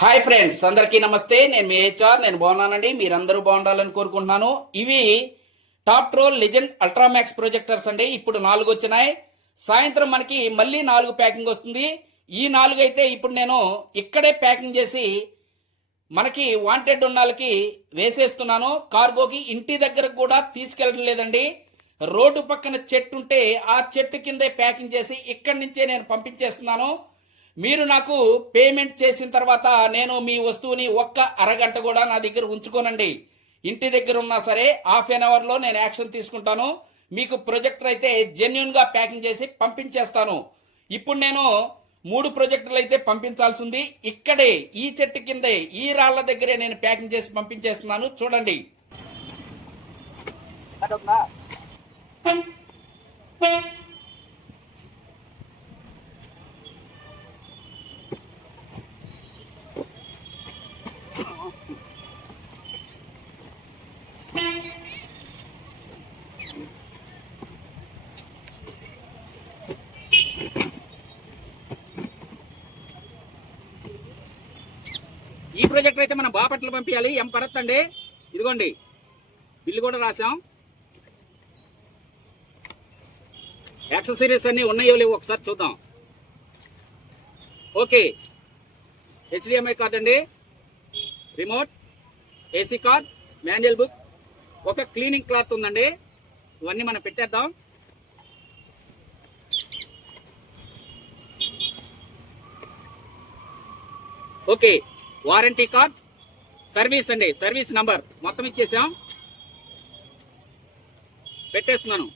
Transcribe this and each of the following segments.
Hi friends, అందరికీ నమస్తే. నేను మీ హెచ్ఆర్. నేను బాగున్నానండి. మీరందరూ బాగుండాలని కోరుకుంటున్నాను. ఇవి టాప్ ట్రోల్ లెజెండ్ అల్ట్రామాక్స్ ప్రొజెక్టర్స్ అండి. ఇప్పుడు 4 వచ్చినాయి. సాయంత్రం మనకి మళ్ళీ 4 ప్యాకింగ్ వస్తుంది. ఈ 4 అయితే ఇప్పుడు నేను ఇక్కడే ప్యాకింగ్ చేసి మనకి వాంటెడ్ ఉన్న వాళ్ళకి వేసేస్తున్నాను. కార్గోకి ఇంటి దగ్గరకు కూడా తీసుకెళ్ళడం లేదండి. రోడ్డు పక్కన చెట్టు ఉంటే ఆ చెట్టు కిందే ప్యాకింగ్ చేసి ఇక్కడి నుంచే నేను పంపించేస్తున్నాను. మీరు నాకు పేమెంట్ చేసిన తర్వాత నేను మీ వస్తువుని ఒక్క అరగంట కూడా నా దగ్గర ఉంచుకోనండి. ఇంటి దగ్గర ఉన్నా సరే హాఫ్ అన్ అవర్ లో నేను యాక్షన్ తీసుకుంటాను. మీకు ప్రొజెక్టర్ అయితే జెన్యున్ గా ప్యాకింగ్ చేసి పంపించేస్తాను. ఇప్పుడు నేను 3 ప్రొజెక్టర్లు అయితే పంపించాల్సి ఉంది. ఇక్కడే ఈ చెట్టు కిందే ఈ రాళ్ల దగ్గరే నేను ప్యాకింగ్ చేసి పంపించేస్తున్నాను. చూడండి. ఈ ప్రాజెక్ట్ అయితే మనం బాపట్ల పంపించాలి. ఎం భరత్ అండి. ఇదిగోండి, బిల్లు కూడా రాసాం. యాక్సెసరీస్ అన్ని ఉన్నాయో లేవు ఒకసారి చూద్దాం. ఓకే, హెచ్డిఎంఐ కార్డ్ అండి, remote, AC card, manual book, ఒక క్లీనింగ్ క్లాత్ ఉందండి. ఇవన్నీ మనం పెట్టేద్దాం. ఓకే, వారంటీ కార్డ్, సర్వీస్ అండి, సర్వీస్ నంబర్ మొత్తం ఇచ్చేసాం. పెట్టేస్తున్నాను.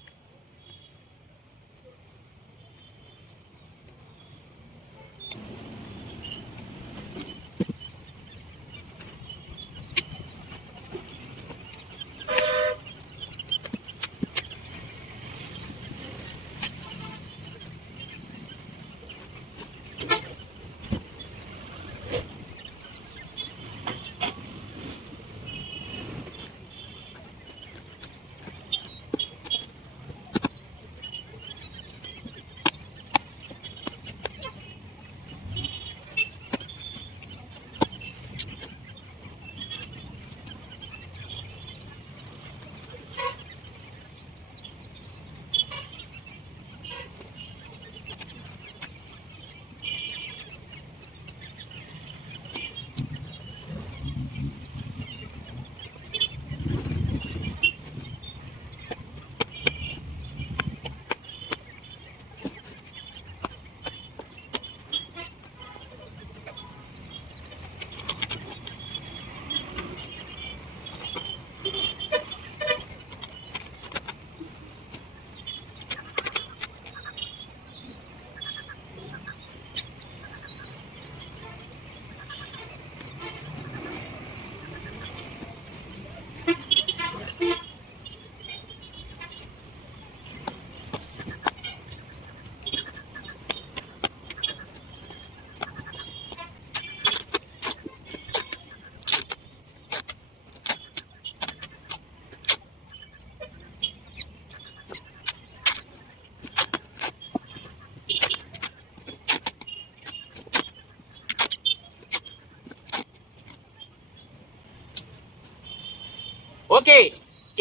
ఓకే,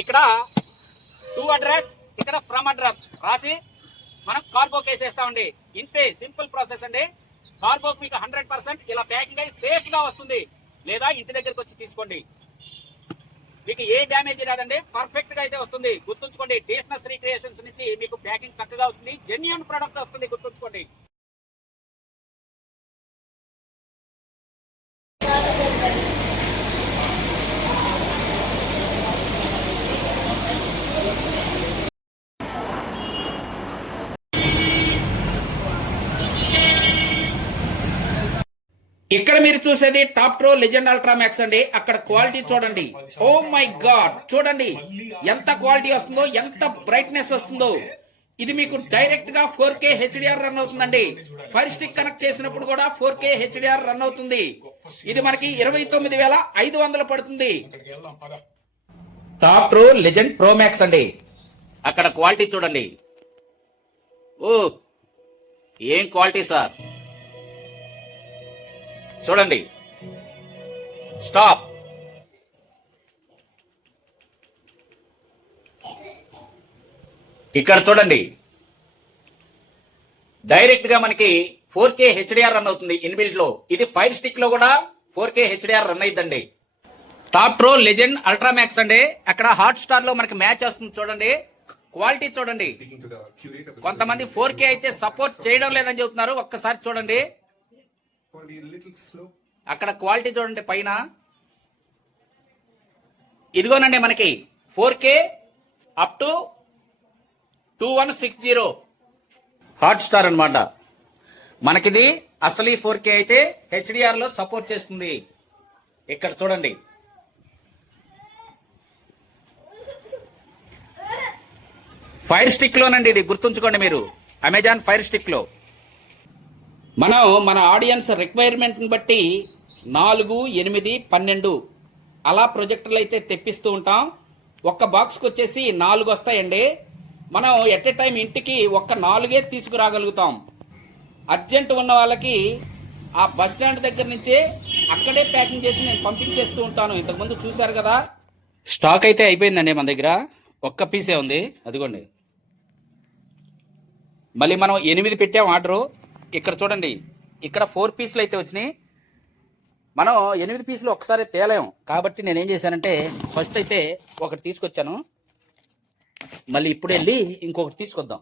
ఇక్కడ టు అడ్రస్, ఇక్కడ ఫ్రమ్ అడ్రస్ రాసి మనం కార్గోకి వేసేస్తామండి. ఇంతే, సింపుల్ ప్రాసెస్ అండి. కార్గోకి మీకు 100% ఇలా ప్యాకింగ్ అయ్యి సేఫ్ గా వస్తుంది. లేదా ఇంటి దగ్గరకు వచ్చి తీసుకోండి. మీకు ఏ డ్యామేజ్ రాదండి, పర్ఫెక్ట్ గా అయితే వస్తుంది. గుర్తుంచుకోండి, డీఎస్ఎస్ రీక్రియేషన్స్ నుంచి మీకు ప్యాకింగ్ చక్కగా వస్తుంది. జెన్యూన్ ప్రొడక్ట్ వస్తుంది, గుర్తుంచుకోండి. ఇక్కడ మీరు చూసేది టాప్ ట్రో లెజెండ్ అల్ట్రా మ్యాక్స్ అండి. అక్కడ క్వాలిటీ చూడండి. ఓ మై గాడ్, చూడండి ఎంత క్వాలిటీ వస్తుందో, ఎంత బ్రైట్నెస్ వస్తుందో. ఇది మీకు డైరెక్ట్ గా 4K హెచ్డిఆర్ రన్ అవుతుందండి. ఫైర్ స్టిక్ కనెక్ట్ చేసినప్పుడు కూడా 4K హెచ్డిఆర్ రన్ అవుతుంది. ఇది మనకి 29,500 పడుతుంది. టాప్ ట్రో లెజెండ్ ప్రో మ్యాక్స్ అండి. అక్కడ క్వాలిటీ చూడండి. ఓ ఏం క్వాలిటీ సార్, చూడండి. స్టాప్. ఇక్కడ చూడండి, డైరెక్ట్ గా మనకి 4K హెచ్డిఆర్ రన్ అవుతుంది ఇన్బిల్ట్ లో. ఇది ఫైర్ స్టిక్ లో కూడా 4K హెచ్డిఆర్ రన్ అయిద్దండి. Top pro legend ultra max అండి. అక్కడ హాట్ స్టార్ లో మనకి మ్యాచ్ వస్తుంది చూడండి. క్వాలిటీ చూడండి. కొంతమంది 4K అయితే సపోర్ట్ చేయడం లేదని చెబుతున్నారు. ఒక్కసారి చూడండి, అక్కడ క్వాలిటీ చూడండి పైన. ఇదిగోనండి మనకి 4K up to 2160 hot star అనమాట. మనకిది అసలీ 4K అయితే హెచ్డిఆర్ లో సపోర్ట్ చేస్తుంది. ఇక్కడ చూడండి, ఫైర్ స్టిక్ లోనండి ఇది, గుర్తుంచుకోండి మీరు, అమెజాన్ ఫైర్ స్టిక్ లో. మనం మన ఆడియన్స్ రిక్వైర్మెంట్ ని బట్టి 4, 8, 12 అలా ప్రొజెక్టర్లు అయితే తెప్పిస్తూ ఉంటాం. ఒక్క బాక్స్కి వచ్చేసి 4 వస్తాయండి. మనం ఎట్ ఎ టైం ఇంటికి ఒక్క 4 తీసుకురాగలుగుతాం. అర్జెంట్ ఉన్న వాళ్ళకి ఆ బస్ స్టాండ్ దగ్గర నుంచే అక్కడే ప్యాకింగ్ చేసి నేను పంపించేస్తూ ఉంటాను. ఇంతకుముందు చూశారు కదా. స్టాక్ అయితే అయిపోయిందండి మన దగ్గర, ఒక్క పీసే ఉంది, అదిగోండి. మళ్ళీ మనం 8 పెట్టాం ఆర్డరు. ఇక్కడ చూడండి, ఇక్కడ 4 పీసులు అయితే వచ్చినాయి. మనం 8 పీసులు ఒక్కసారి తేలేం కాబట్టి నేనేం చేశానంటే ఫస్ట్ అయితే ఒకటి తీసుకొచ్చాను, మళ్ళీ ఇప్పుడు వెళ్ళి ఇంకొకటి తీసుకొద్దాం.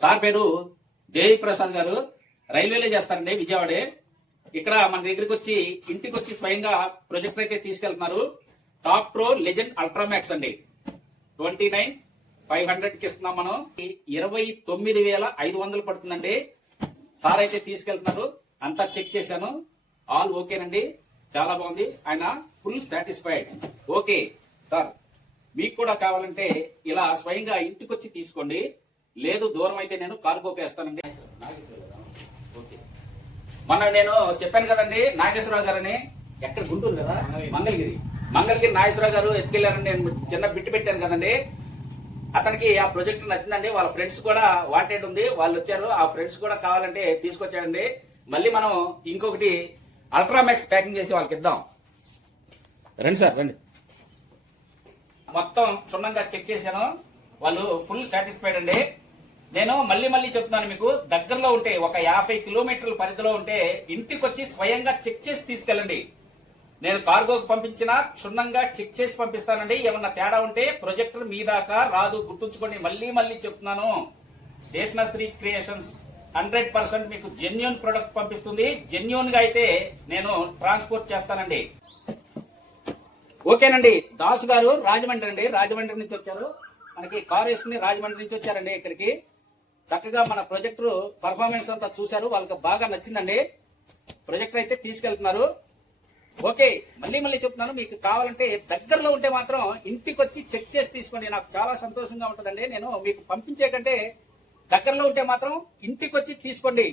సార్ పేరు దేవి ప్రసాద్ గారు, రైల్వేలో చేస్తారండి, విజయవాడే. ఇక్కడ మన దగ్గరికి వచ్చి ఇంటికి వచ్చి స్వయంగా ప్రొజెక్టర్ అయితే తీసుకెళ్తున్నారు. Top pro legend ultra max అండి. 29,500కి ఇస్తున్నాం మనం. 29,500 పడుతుందండి. సార్ అయితే తీసుకెళ్తున్నారు, అంతా చెక్ చేశాను, ఆల్ ఓకేనండి, చాలా బాగుంది, ఆయన ఫుల్ సాటిస్ఫైడ్. ఓకే సార్, మీకు కూడా కావాలంటే ఇలా స్వయంగా ఇంటికి వచ్చి తీసుకోండి, లేదు దూరం అయితే నేను కార్గోకి వేస్తానండి. మొన్న నేను చెప్పాను కదండి, నాగేశ్వరరావు గారని, ఎక్కడ గుంటూరు కదా, మంగళగిరి నాగేశ్వరరావు గారు ఎత్తుకెళ్లారని నేను చిన్న బిట్టు పెట్టాను కదండి. అతనికి ఆ ప్రాజెక్ట్ నచ్చిందండి. వాళ్ళ ఫ్రెండ్స్ కూడా వాంటెడ్ ఉంది, వాళ్ళు వచ్చారు. ఆ ఫ్రెండ్స్ కూడా కావాలంటే తీసుకొచ్చాడండి. మళ్ళీ మనం ఇంకొకటి అల్ట్రామాక్స్ ప్యాకింగ్ చేసి వాళ్ళకి ఇద్దాం. రండి సార్, రండి. మొత్తం క్షుణ్ణంగా చెక్ చేశాను, వాళ్ళు ఫుల్ సాటిస్ఫైడ్ అండి. నేను మళ్ళీ చెప్తున్నాను మీకు, దగ్గరలో ఉంటే ఒక 50 కిలోమీటర్ల పరిధిలో ఉంటే ఇంటికి వచ్చి స్వయంగా చెక్ చేసి తీసుకెళ్ళండి. నేను కార్గోకి పంపించినా క్షుణ్ణంగా చెక్ చేసి పంపిస్తానండి. ఏమన్నా తేడా ఉంటే ప్రొజెక్టర్ మీ దాకా రాదు, గుర్తుంచుకోండి. మళ్ళీ చెప్తున్నాను, దేశనశ్రీ క్రియేషన్స్ 100% మీకు జెన్యూన్ ప్రొడక్ట్ పంపిస్తుంది. జెన్యూన్ గా అయితే నేను ట్రాన్స్పోర్ట్ చేస్తానండి. ఓకేనండి. దాస్ గారు రాజమండ్రి అండి, రాజమండ్రి నుంచి వచ్చారు. మనకి కారు వేసుకుని రాజమండ్రి నుంచి వచ్చారండి ఇక్కడికి. చక్కగా మన ప్రొజెక్టర్ పర్ఫార్మెన్స్ అంతా చూశారు, వాళ్ళకి బాగా నచ్చిందండి. ప్రొజెక్టర్ అయితే తీసుకెళ్తున్నారు. ఓకే, మళ్ళీ చెప్తున్నాను, మీకు కావాలంటే దగ్గరలో ఉంటే మాత్రం ఇంటికి వచ్చి చెక్ చేసి తీసుకోండి. నాకు చాలా సంతోషంగా ఉంటుందండి. నేను మీకు పంపించే కంటే దగ్గరలో ఉంటే మాత్రం ఇంటికి వచ్చి తీసుకోండి.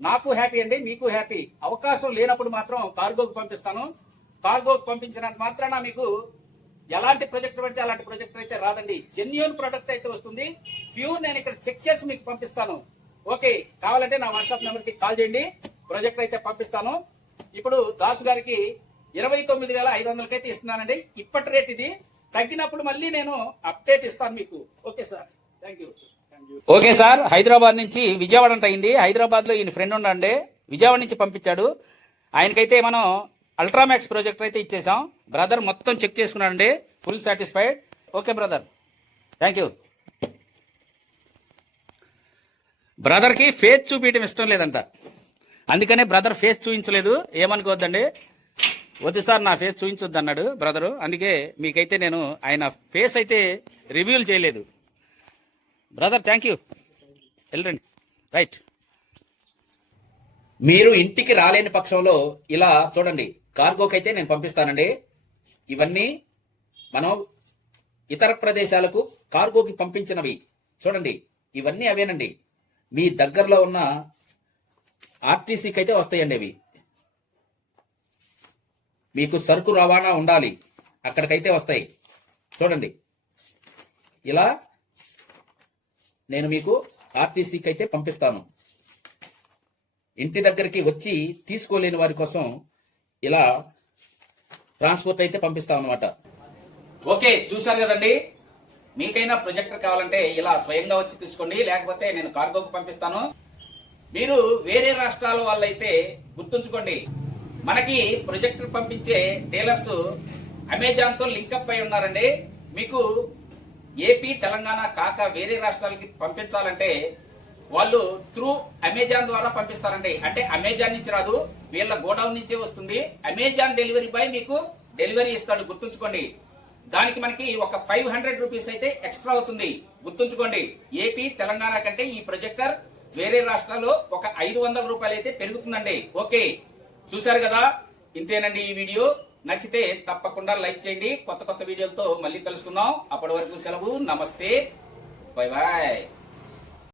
నాకు హ్యాపీ అండి, మీకు హ్యాపీ. అవకాశం లేనప్పుడు మాత్రం కార్గోకి పంపిస్తాను. కార్గోకి పంపించినంత మాత్రాన మీకు ఎలాంటి ప్రొజెక్టర్ పడితే అలాంటి ప్రొజెక్టర్ అయితే రాదండి. జెన్యూన్ ప్రొడక్ట్ అయితే వస్తుంది. ప్యూర్ నేను ఇక్కడ చెక్ చేసి మీకు పంపిస్తాను. ఓకే, కావాలంటే నా వాట్సాప్ నెంబర్ కి కాల్ చేయండి, ప్రొజెక్టర్ అయితే పంపిస్తాను. ఇప్పుడు దాసు గారికి 29,500కి అయితే ఇస్తున్నానండి. ఇప్పటి రేట్ ఇది. తగ్గినప్పుడు మళ్ళీ నేను అప్డేట్ ఇస్తాను మీకు. Okay sir, thank you. Okay sir, Hyderabad నుంచి విజయవాడ అంట అయింది. హైదరాబాద్ లో ఈయన ఫ్రెండ్ ఉండండి, విజయవాడ నుంచి పంపించాడు. ఆయనకైతే మనం అల్ట్రామాక్స్ ప్రొజెక్టర్ అయితే ఇచ్చేసాం. బ్రదర్ మొత్తం చెక్ చేసుకున్నాడండి, full satisfied. Okay brother, thank you. బ్రదర్కి ఫేస్ చూపించడం ఇష్టం లేదంట, అందుకనే బ్రదర్ ఫేస్ చూపించలేదు, ఏమనుకోవద్దండి. వద్దు సార్ నా ఫేస్ చూపించొద్దు అన్నాడు బ్రదరు, అందుకే మీకైతే నేను ఆయన ఫేస్ అయితే రివీల్ చేయలేదు. బ్రదర్ థ్యాంక్ యూ, వెళ్ళండి. రైట్. మీరు ఇంటికి రాలేని పక్షంలో ఇలా చూడండి, కార్గోకి అయితే నేను పంపిస్తానండి. ఇవన్నీ మనం ఇతర ప్రదేశాలకు కార్గోకి పంపించినవి చూడండి. ఇవన్నీ అవేనండి. మీ దగ్గరలో ఉన్న ఆర్టీసీకి అయితే వస్తాయండి అవి. మీకు సరుకు రవాణా ఉండాలి, అక్కడికైతే వస్తాయి. చూడండి, ఇలా నేను మీకు ఆర్టీసీకి అయితే పంపిస్తాను. ఇంటి దగ్గరికి వచ్చి తీసుకోలేని వారి కోసం ఇలా ట్రాన్స్పోర్ట్ అయితే పంపిస్తాం అనమాట. ఓకే, చూశారు కదండి. మీకైనా ప్రొజెక్టర్ కావాలంటే ఇలా స్వయంగా వచ్చి తీసుకోండి, లేకపోతే నేను కార్గోకి పంపిస్తాను. మీరు వేరే రాష్ట్రాల వాళ్ళైతే గుర్తుంచుకోండి, మనకి ప్రొజెక్టర్ పంపించే డీలర్స్ అమెజాన్ తో లింకప్ అయి ఉన్నారండి. మీకు ఏపీ తెలంగాణ కాక వేరే రాష్ట్రాలకి పంపించాలంటే వాళ్ళు త్రూ అమెజాన్ ద్వారా పంపిస్తారండి. అంటే అమెజాన్ నుంచి రాదు, వీళ్ళ గోడౌన్ నుంచే వస్తుంది. అమెజాన్ డెలివరీ బాయ్ మీకు డెలివరీ ఇస్తాడు, గుర్తుంచుకోండి. దానికి మనకి ఒక 500 రూపీస్ అయితే ఎక్స్ట్రా అవుతుంది, గుర్తుంచుకోండి. ఏపీ తెలంగాణ కంటే ఈ ప్రొజెక్టర్ వేరే రాష్ట్రాల్లో ఒక 500 రూపాయలు అయితే పెరుగుతుందండి. ఓకే, చూశారు కదా. ఇంతేనండి ఈ వీడియో. నచ్చితే తప్పకుండా లైక్ చేయండి. కొత్త కొత్త వీడియోలతో మళ్ళీ కలుసుకుందాం. అప్పటి వరకు సెలవు. నమస్తే, బై బాయ్.